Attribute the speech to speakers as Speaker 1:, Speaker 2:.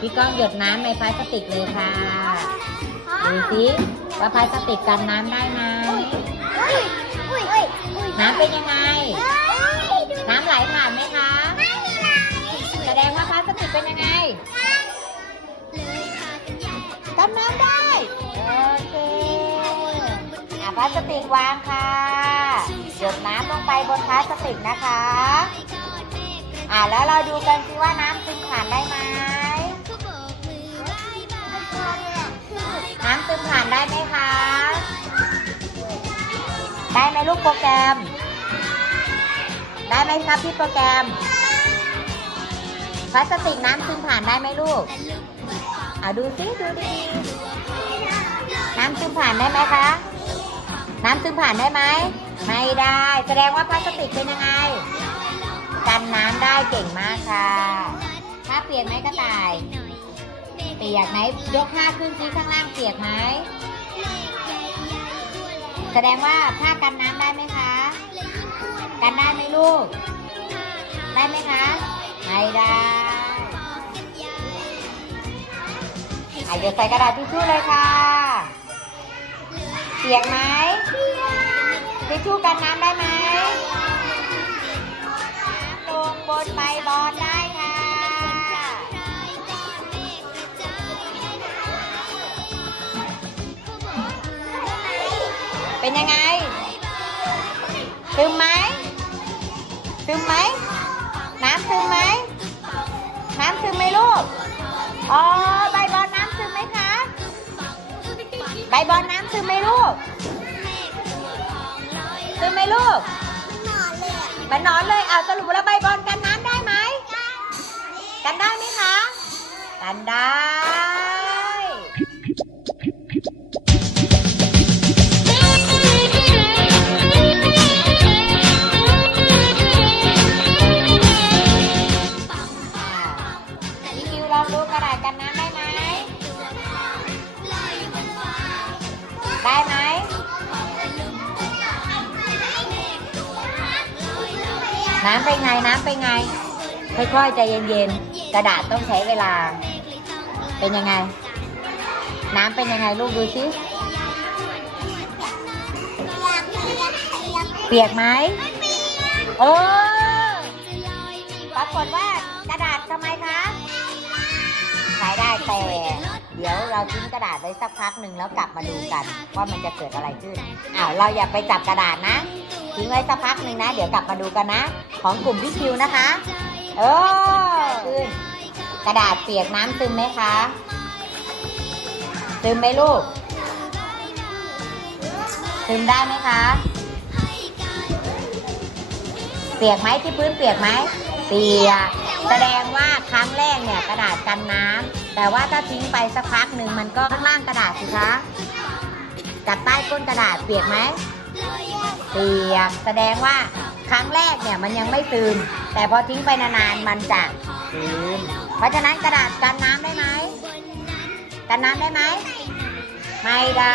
Speaker 1: พี่ก้องหยดน้ำในพลาสติกเลยค่ะดูสิว่าพลาสติกกันน้ำได้ไหม
Speaker 2: อุ้ยอุ้ยอุ้ยอุ้ย
Speaker 1: น้ำเป็นยังไง น้ำไหลผ่านไหมคะ
Speaker 2: ไม่ไหล
Speaker 1: แสดงว่าพลาสติกเป็นยังไง
Speaker 2: เลยพากันใหญ่
Speaker 1: กันน้ำได้โอเคอะพลาสติกวางค่ะหยดน้ำลงไปบนพลาสติกนะคะ อะแล้วเราดูกันสิว่าน้ำซึมผ่านได้ไหม
Speaker 2: ได้
Speaker 1: ไหมลูกโปรแกรม ได้ไหมครับพี่โปรแกรม พลาสติกน้ำซึมผ่านได้ไหมลูกอะดูสิดูดีน้ำซึมผ่านได้ไหมคะ น้ำซึมผ่านได้ไหม ไม่ได้ แสดงว่าพลาสติกเป็นยังไง กันน้ำได้เก่งมากค่ะ ถ้าเปียกไหมกระต่าย เปียกไหมยกผ้าขึ้นซิข้างล่างเปียกไหม แสดงว่าผ้ากันน้ำได้ไหมคะ กันได้ไหมลูก ได้ไหมคะ ไม่ได้อะเดี๋ยวใส่กระดาษทิชชู่เลยค่ะ เปียกไหมทิชชู่กันน้ำได้ไหม เป็นยังไง ซึมไหมซึมไหม น้ำซึมไหม น้ำซึมไหมลูก อ๋อ ใบบอลน้ำซึมไหมคะ ใบบอลน้ำซึมไหมลูก ซึมไหมลูก
Speaker 2: นอนเลยอะ
Speaker 1: มันนอนเลยอะสรุปแล้วใบบอลกันน้ำได้ไหม กันได้ไหมคะ กันได้ ลองดูกระดาษกันน้ำได้ไหมได้ไหมน้ำเป็นไงน้ำเป็นไง ค่อยๆใจเย็นๆ กระดาษต้องใช้เวลา เป็นยังไง น้ำเป็นยังไงลูกดูสิเปียกไหมเออปรากฏว่า ใช้ได้แต่เดี๋ยวเราทิ้งกระดาษไว้สักพักหนึ่งแล้วกลับมาดูกันว่ามันจะเกิดอะไรขึ้นอ้าวเราอย่าไปจับกระดาษนะ ทิ้งไว้สักพักหนึ่งนะ เดี๋ยวกลับมาดูกันนะ ของกลุ่มพี่คิวนะคะ เออขึ้นกระดาษเปียกน้ำซึมไหมคะซึมไหมลูกซึมได้ไหมคะ เปียกไหมที่พื้นเปียกไหม เปียก แสดงว่าครั้งแรกเนี่ยกระดาษกันน้ำแต่ว่าถ้าทิ้งไปสักพักหนึ่งมันก็ข้างล่างกระดาษสิคะกับใต้ก้นกระดาษเปียกไหมเปียกแสดงว่าครั้งแรกเนี่ยมันยังไม่ซึมแต่พอทิ้งไปนานๆมันจะซึมเพราะฉะนั้นกระดาษกันน้ำได้ไหมกันน้ำได้ไหมไม่ได้